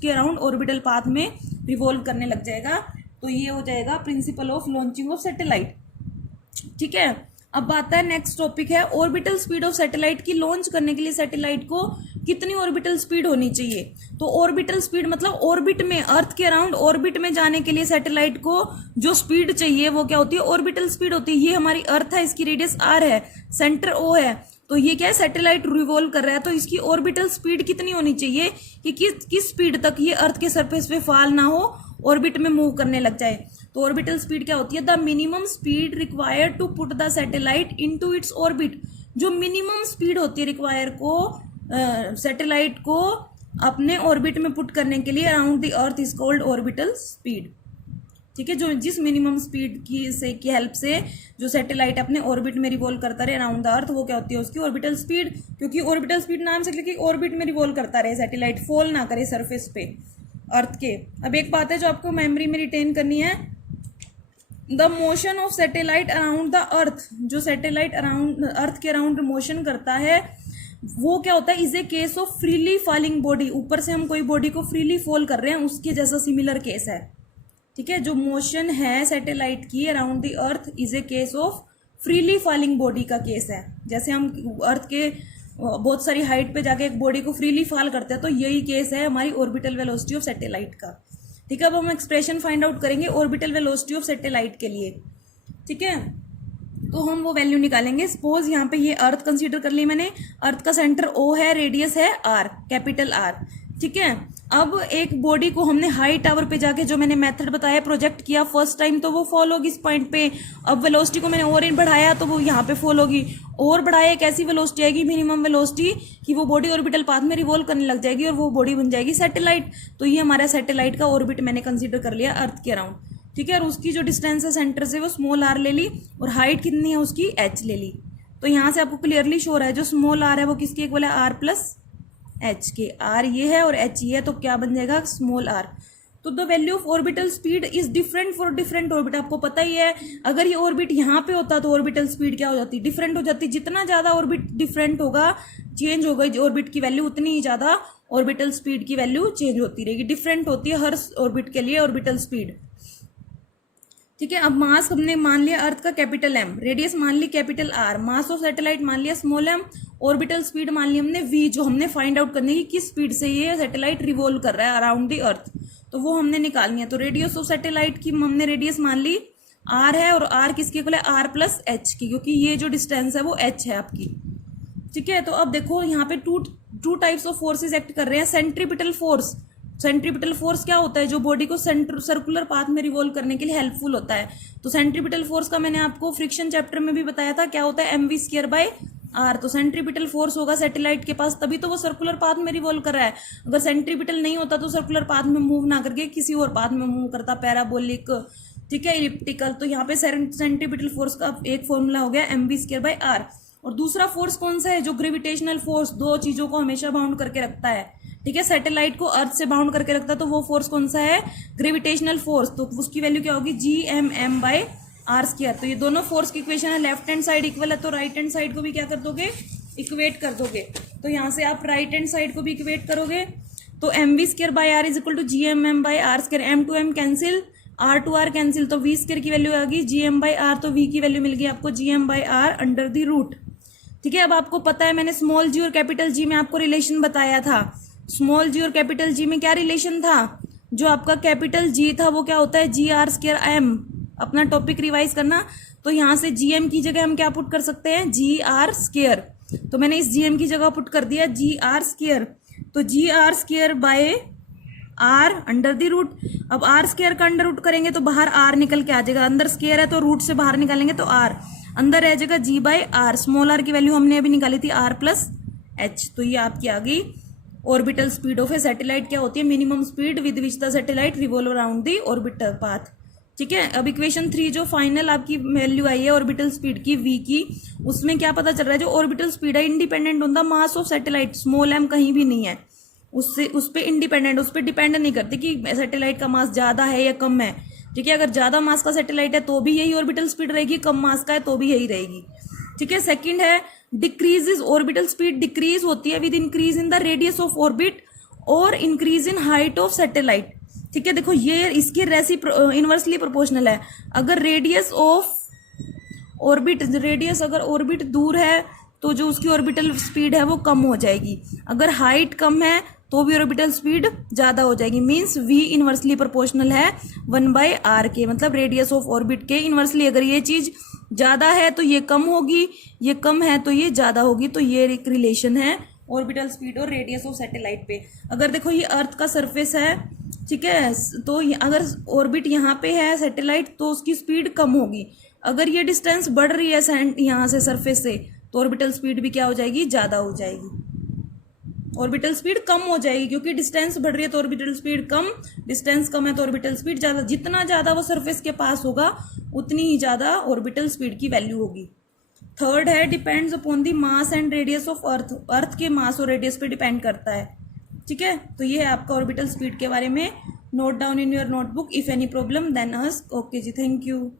के around orbital path में revolve करने लग जाएगा। तो ये हो जाएगा principle of launching of satellite. ठीक है, अब आता है नेक्स्ट टॉपिक है ऑर्बिटल स्पीड ऑफ सैटेलाइट की। लॉन्च करने के लिए सैटेलाइट को कितनी ऑर्बिटल स्पीड होनी चाहिए? तो ऑर्बिटल स्पीड मतलब ऑर्बिट में, अर्थ के अराउंड ऑर्बिट में जाने के लिए सैटेलाइट को जो स्पीड चाहिए वो क्या होती है? ऑर्बिटल स्पीड होती है। ये हमारी अर्थ है, इसकी रेडियस आर है, सेंटर ओ है, तो ये क्या है? सैटेलाइट रिवॉल्व कर रहा है, तो इसकी ऑर्बिटल स्पीड कितनी होनी चाहिए कि किस स्पीड तक ये अर्थ के सरफेस पे फॉल ना हो, ऑर्बिट में मूव करने लग जाए। तो ऑर्बिटल स्पीड क्या होती है? The minimum speed required to put the satellite into its orbit. जो मिनिमम स्पीड होती है रिक्वायर को सैटेलाइट को अपने ऑर्बिट में पुट करने के लिए around the earth is called orbital speed. ठीक है, जो जिस मिनिमम स्पीड की हेल्प से जो सैटेलाइट अपने ऑर्बिट में रिवॉल्व करता रहे अराउंड द अर्थ, वो क्या होती है? उसकी ऑर्बिटल स्पीड। क्योंकि ऑर्बिटल स्पीड नाम से क्योंकि ऑर्बिट में रिवॉल्व करता रहे सैटेलाइट, फॉल ना करे सरफेस पे अर्थ के। अब एक बात है जो आपको मेमोरी में रिटेन करनी है, the motion of satellite around the earth. जो सैटेलाइट अराउंड अर्थ के अराउंड मोशन करता है वो क्या होता है? Is a case of freely falling body. ऊपर से हम कोई बॉडी को फ्रीली फॉल कर रहे हैं, उसके जैसा सिमिलर केस है। ठीक है, जो मोशन है सैटेलाइट की around the earth is a case of freely falling body का केस है। जैसे हम अर्थ के बहुत सारी हाइट पे जाके एक बॉडी को फ्रीली फॉल करते हैं, तो यही केस है हमारी ऑर्बिटल वेलोसिटी ऑफ सैटेलाइट का। ठीक है, अब हम एक्सप्रेशन फाइंड आउट करेंगे ऑर्बिटल वेलोसिटी ऑफ सैटेलाइट के लिए। ठीक है, तो हम वो वैल्यू निकालेंगे। सपोज यहाँ पे ये अर्थ कंसीडर कर ली मैंने, अर्थ का सेंटर ओ है, रेडियस है आर, कैपिटल आर। ठीक है, अब एक बॉडी को हमने हाई टावर पे जाके जो मैंने मेथड बताया प्रोजेक्ट किया फर्स्ट टाइम, तो वो फॉल होगी इस पॉइंट पे। अब वेलोसिटी को मैंने और इन बढ़ाया तो वो यहाँ पे फॉल होगी, और बढ़ाया कैसी वेलोसिटी आएगी? मिनिमम वेलोसिटी, कि वो बॉडी ऑर्बिटल पाथ में रिवॉल्व करने लग जाएगी और वो बॉडी बन जाएगी सैटेलाइट। तो ये हमारा सैटेलाइट का ऑर्बिट मैंने कंसीडर कर लिया अर्थ के अराउंड। ठीक है, और उसकी जो डिस्टेंस है सेंटर से वो स्मॉल आर ले ली, और हाइट कितनी है उसकी? एच ले ली। तो यहाँ से आपको क्लियरली शो है जो स्मॉल आर है वो किसके इक्वल है? आर प्लस एच के। आर ये है और एच ये है, तो क्या बन जाएगा? Small R. तो the value of orbital speed is different for different orbit. आपको पता ही है, अगर ये ऑर्बिट यहाँ पे होता तो ऑर्बिटल स्पीड क्या हो जाती? डिफरेंट हो जाती। जितना ज्यादा ऑर्बिट डिफरेंट होगा, चेंज होगा ऑर्बिट की वैल्यू, उतनी ही ज्यादा ऑर्बिटल स्पीड की वैल्यू चेंज होती रहेगी। डिफरेंट होती है हर ऑर्बिट के लिए ऑर्बिटल स्पीड। ठीक है, अब मास हमने मान लिया अर्थ का कैपिटल एम, रेडियस मान ली capital R, mass of satellite मान लिया स्मॉल एम, ऑर्बिटल स्पीड मान ली हमने वी, जो हमने फाइंड आउट करनी है कि किस स्पीड से ये सैटेलाइट रिवॉल्व कर रहा है अराउंड द अर्थ, तो वो हमने निकालनी है। तो रेडियस ऑफ सैटेलाइट की हमने रेडियस मान ली आर है, और आर किसके इक्वल है? आर प्लस एच की, क्योंकि ये जो डिस्टेंस है वो एच है आपकी। ठीक है, तो अब देखो यहाँ पे two types of forces act कर रहे हैं। सेंट्रीपिटल फोर्स, सेंट्रीपिटल फोर्स क्या होता है? जो बॉडी को सर्कुलर पाथ में रिवॉल्व करने के लिए हेल्पफुल होता है। तो सेंट्रीपिटल फोर्स का मैंने आपको फ्रिक्शन चैप्टर में भी बताया था, क्या होता है? mv square by R. तो सेंट्रीपिटल फोर्स होगा सैटेलाइट के पास, तभी तो वो सर्कुलर पाथ में रिवॉल्व कर रहा है। अगर सेंट्रीपिटल नहीं होता तो सर्कुलर पाथ में मूव ना करके किसी और पाथ में मूव करता, पैराबोलिक, ठीक है, इलिप्टिकल। तो यहाँ पे सेंट्रीपिटल फोर्स का एक फॉर्मूला हो गया mv स्क्वायर बाय आर। और दूसरा फोर्स कौन सा है? जो ग्रेविटेशनल फोर्स, दो चीजों को हमेशा बाउंड करके रखता है। ठीक है, सैटेलाइट को अर्थ से बाउंड करके रखता है, तो वो फोर्स कौन सा है? Gravitational force. तो उसकी वैल्यू क्या होगी? GMM by R square. तो ये दोनों फोर्स की इक्वेशन है, लेफ्ट हैंड साइड इक्वल है, तो राइट हैंड साइड को भी क्या कर दोगे? इक्वेट कर दोगे। तो यहाँ से आप राइट हैंड साइड को भी इक्वेट करोगे, तो mv square by R is equal to GMM by R square. m to m cancel, r to r cancel, तो v स्क्वायर की वैल्यू आ गई GM बाय आर, तो v की वैल्यू मिल गई आपको GM by R under the root. ठीक है, अब आपको पता है मैंने स्मॉल जी और कैपिटल जी में आपको रिलेशन बताया था। स्मॉल जी और कैपिटल जी में क्या रिलेशन था? जो आपका कैपिटल जी था वो क्या होता है? जी आर स्क्वायर एम। अपना टॉपिक रिवाइज करना। तो यहाँ से जीएम की जगह हम क्या पुट कर सकते हैं? जी आर स्क्वायर। तो मैंने इस जीएम की जगह पुट कर दिया जी आर स्क्वायर। तो G R square by R under the root. अब आर स्क्वायर का अंडर रूट करेंगे तो बाहर आर निकल के आ जाएगा, अंदर स्क्वायर है तो रूट से बाहर निकालेंगे तो आर, अंदर रह जाएगा जी बाय आर। स्मॉल आर की वैल्यू हमने अभी निकाली थी आर प्लस एच। तो ये आपकी आ गई orbital speed of A satellite. क्या होती है? Minimum speed with which the satellite revolve around the orbital path. ठीक है, अब इक्वेशन 3 जो फाइनल आपकी वैल्यू आई है ऑर्बिटल स्पीड की v की, उसमें क्या पता चल रहा है? जो ऑर्बिटल स्पीड है independent on the mass of satellite. Small M कहीं भी नहीं है, उससे उस पर इंडिपेंडेंट, उस पर डिपेंड नहीं करती कि सैटेलाइट का मास ज्यादा है या कम है। ठीक है, अगर ज्यादा मास का सैटेलाइट है तो भी यही ऑर्बिटल स्पीड रहेगी, कम मास का है तो भी यही रहेगी। ठीक है, सेकंड है डिक्रीजेस ऑर्बिटल स्पीड। डिक्रीज होती है with increase in the radius of orbit और increase in height of satellite. ठीक है, देखो ये इसकी इनवर्सली प्रोपोर्शनल है। अगर रेडियस ऑफ ऑर्बिट, रेडियस अगर ऑर्बिट दूर है तो जो उसकी ऑर्बिटल स्पीड है वो कम हो जाएगी, अगर हाइट कम है तो भी ऑर्बिटल स्पीड ज्यादा हो जाएगी। मींस v इनवर्सली प्रोपोर्शनल है 1/r के, मतलब रेडियस ऑफ ऑर्बिट के इनवर्सली। अगर ये चीज ज्यादा है तो ये कम होगी, ये कम है तो ये ज्यादा होगी। तो ये एक रिलेशन है ऑर्बिटल स्पीड और रेडियस ऑफ सैटेलाइट पे। अगर देखो ये अर्थ का सरफेस है, ठीक है, तो अगर ऑर्बिट यहाँ पे है सैटेलाइट तो उसकी स्पीड कम होगी। अगर ये डिस्टेंस बढ़ रही है यहाँ से सरफेस से तो ऑर्बिटल स्पीड भी क्या हो जाएगी, ज्यादा हो जाएगी। ऑर्बिटल स्पीड कम हो जाएगी क्योंकि डिस्टेंस बढ़ रही है तो ऑर्बिटल स्पीड कम, डिस्टेंस कम है तो ऑर्बिटल स्पीड ज्यादा। जितना ज्यादा वो सरफेस के पास होगा उतनी ही ज्यादा ऑर्बिटल स्पीड की वैल्यू होगी। थर्ड है depends upon the mass and radius of earth, earth के मास और रेडियस पे डिपेंड करता है। ठीक है, तो ये है आपका ऑर्बिटल स्पीड के बारे में। Note down in your notebook, if any problem then ask. Okay जी, थैंक यू।